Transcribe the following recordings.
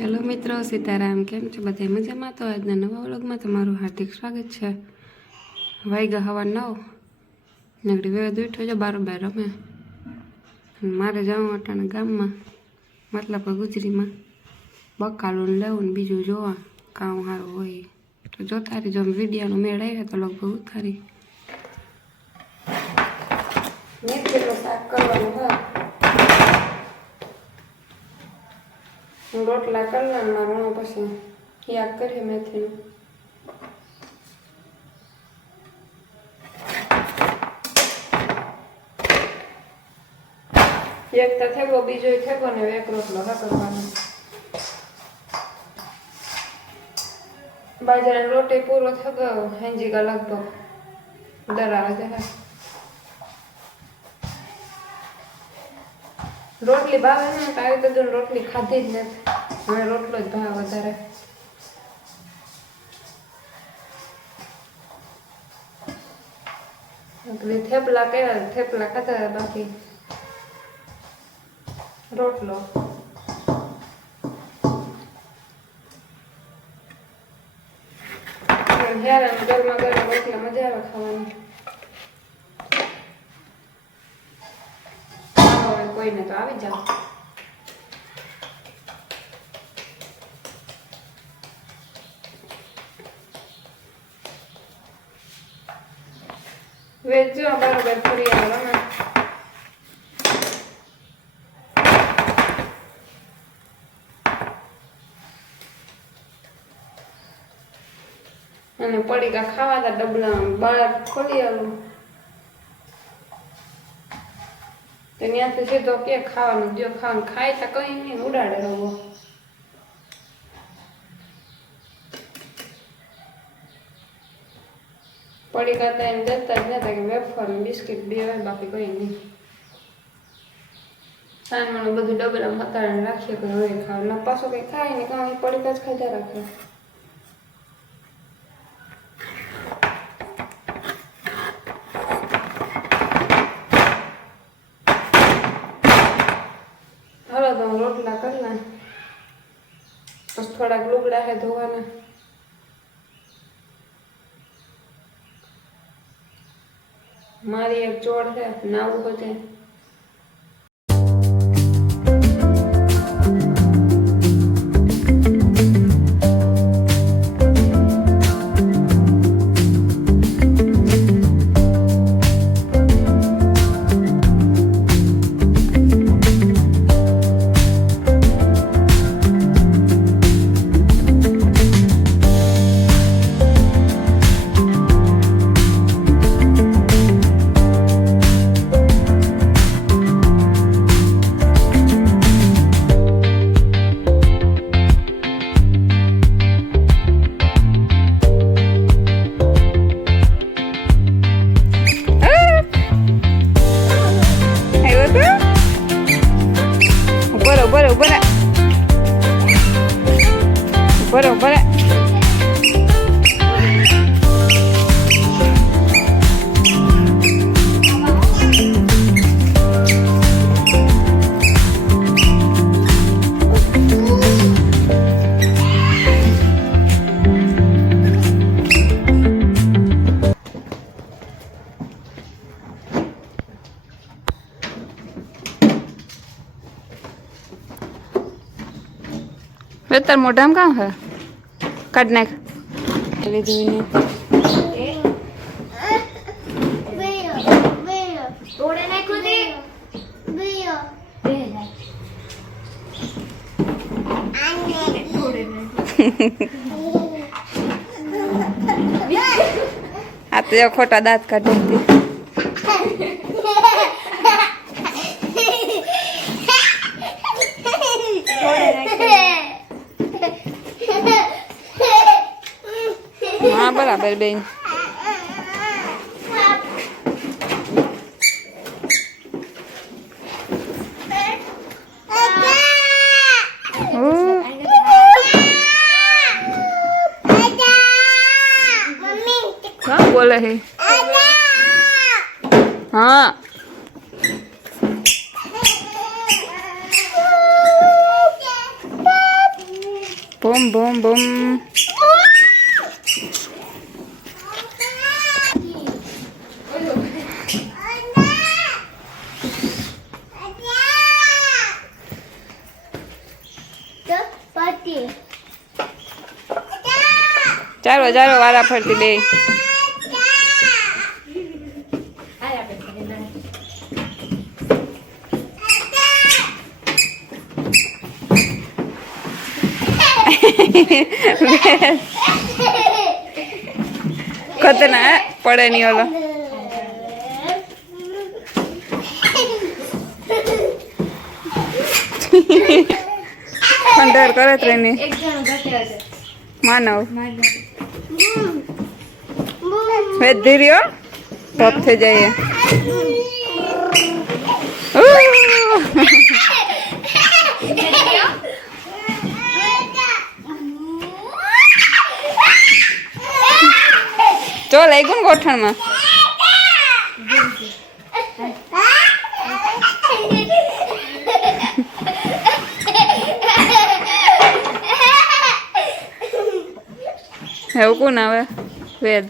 Hello મિત્રો, સીતારામ. કેમ છો બધા? મજામાં? તો આજના નવા વ્લોગમાં તમારું હાર્દિક સ્વાગત છે. વાગ્યા હવા 9 નગડી વેદ ઉઠ્યો છે, બારોબાર રમે. મારે જવું અટાણે ગામમાં, મતલબ ગુજરીમાં બકાલું લેવું ને બીજું જોવા કામ સારું હોય તો જોતા રહી. જો વિડીયોનો મેળ આવ્યો તો લગભગ ઉતારી મેથીનું શાક કરવાનું હોય. રોટલા કરવાના રોણો પછી યાદ કરીએ મેથીનું. એક તો થેગો બીજો થેગો ને એક રોટલો હકવાનો. બાજરાનો રોટી પૂરો થતો હેંજી કા લગભગ ડરાવે છે. રોટલી ભાવે ને આવી તો રોટલી ખાધી જ નથી. હવે રોટલો જ ભાવ વધારે. થેપલા કેવા થેપલા ખાતા, બાકી રોટલો હેરાન ગરમા ગરમ રોટલા મજા આવે ખાવાની. કોઈને તો આવી જાવ. વેચજો બરાબર ફરી આવવાના. અને પડીકા ખાવાતા ડબલા બહાર ખોલી આવું તો ત્યાંથી સીધો કે ખાવાનું જો ખાવાનું ખાય તો કઈ નહીં, ઉડાડે રહો. પડીકા તો એમ જતા જ નતા કે વેફર બિસ્કીટ બે હોય, બાકી કઈ નહીં. સાનમાનું બધું ડબલામાં હતાડીને રાખીએ કે હવે ખાવ ના પાછો કઈ ખાય ને કાં પડીકા જ ખાધા રાખે. રોટલા કરના પછી થોડાક લુગડા હે ધોવાના. મારી એક ચોળ છે, નાવું બધે. બરોબર તાર મોઢામાં કામ હે કાઢ નાખ. લીધું આ તો ખોટા દાંત કાઢી. હા બરાબર બેન. હા બોલે હે. હા બૂમ બૂમ બૂમ. ચાલો ચાલો વારા ફરતી બે. ખતરનાક પડે નહીં ઓલો. ખંડર કરે ત્રણે માનવ વેધી રહ્યો ટોપ થઈ જાય. ચો લઈ ગયું ગોઠણમાં. એવું કોણ આવે વેદ.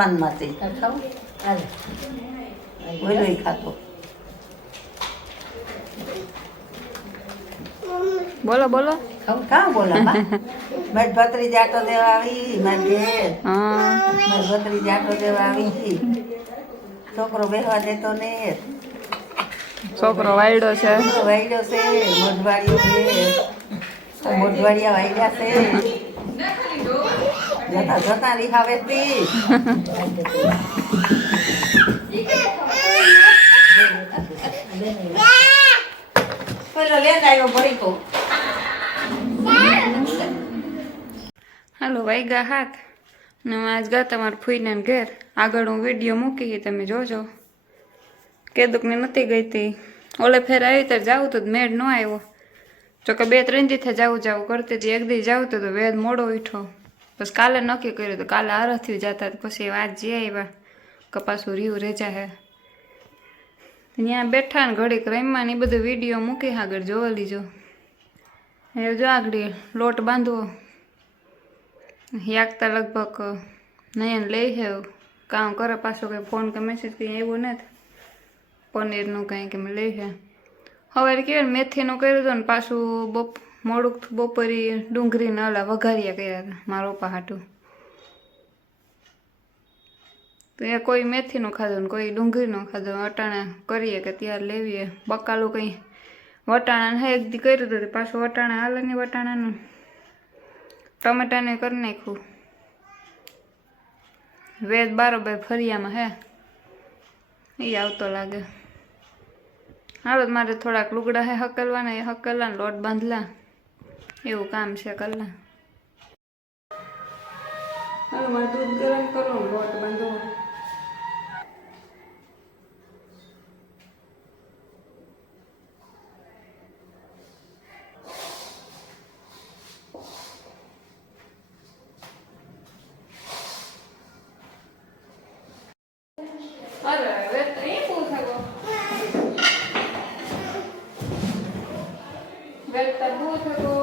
પાનમાંથી ઓલો ખાતો. બોલો બોલો. કાં બોલા મારી ભત્રીજી આટો દેવા આવી, મારી બેન મારી ભત્રીજી આટો દેવા આવી. છોકરો બેહવા દેતો ને. છોકરો વાયડો છે. વાયડો છે. મોઢવાડીઓ છે. મોઢવાડિયા વાયડ્યા છે. જતા જતા રીહાવે તી. પેલો લેન આવ્યો ભરીકો. હાલો વાગ્યા હાથ ને આજ ગા તમારા ફૂઈના ઘેર. આગળ હું વિડીયો મૂકી તમે જોજો. કેદુકને નથી ગઈ હતી. ઓલે ફેર આવી ત્યારે જાવું તો મેળ ન આવ્યો. જોકે 2-3 દીથી જાવું કરતી હતી. એક દી જાવું તો વેદ મોડો ઉઠો બસ કાલે નક્કી કર્યું તો કાલે આરથ્યું જતા પછી વાત જે આવ્યા કપાસું રીયું રેજા હે ત્યાં બેઠા ને ઘડીક રમ્યા ને એ બધું વિડીયો મૂકી આગળ જોવા લીજો એ જો આગળ લોટ બાંધવો યાકતા લગભગ નયન લઈ છે કામ કરે પાછો કંઈ ફોન કે મેસેજ કંઈ એવું નથી પનીરનું કંઈ કે મેં લઈ છે હવે કહેવાય ને મેથીનું કર્યું હતું ને પાછું મોડું બપોરી ડુંગળીને અલા વઘારિયા કર્યા હતા મારા પપ્પા હાટું તો એ કોઈ મેથીનું ખાધું ને કોઈ ડુંગળીનું ખાધું વટાણા કરીએ કે ત્યારે લેવીએ બકાલું કંઈ વટાણા હે એક દી કર્યું હતું પાછું વટાણા હાલે નહીં વટાણાનું ટમેટાને કરી નાખ્યું વેદ બારોબાર ફરિયામાં હે એ આવતો લાગે હાલો મારે થોડાક લુગડા હે હકલવાના એ હકલવા લોટ બાંધલા એવું કામ છે કરના હાલો મારે દૂધ ગરમ કરો લોટ બાંધવો અરે હવે તો એ બહુ થયો વેતા બહુ થયો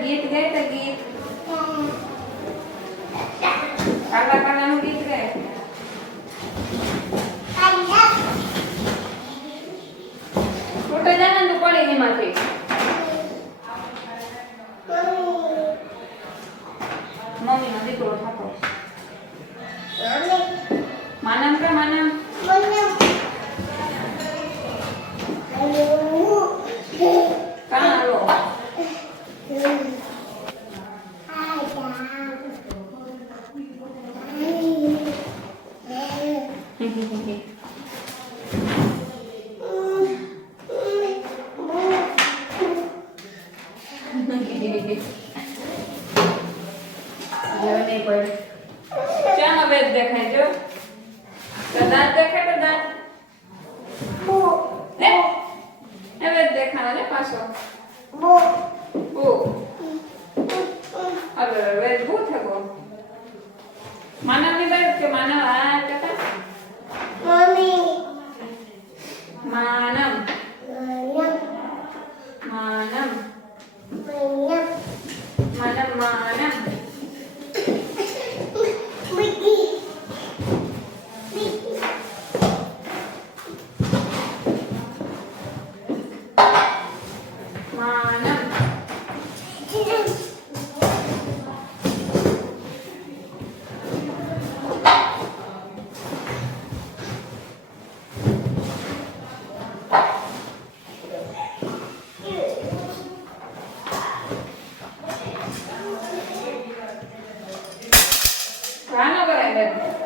ગીત ગાય ગીત કાલા કાલાનું ગીત ગાય છોટો જાને તો પડી એમાંથી મમ્મીનો દીકરો થતો માનમ કે માનમ કાલો ચાલો વેદ દેખાય જો દાંત દેખાય તો દાંત એ વેદ દેખાનો ને પાછો અરે વેદ બહુ થકો માનવ ની બાઈ કે માનવ આ કહેતા માનમ માનમ માનમ માનમ Rana beraber.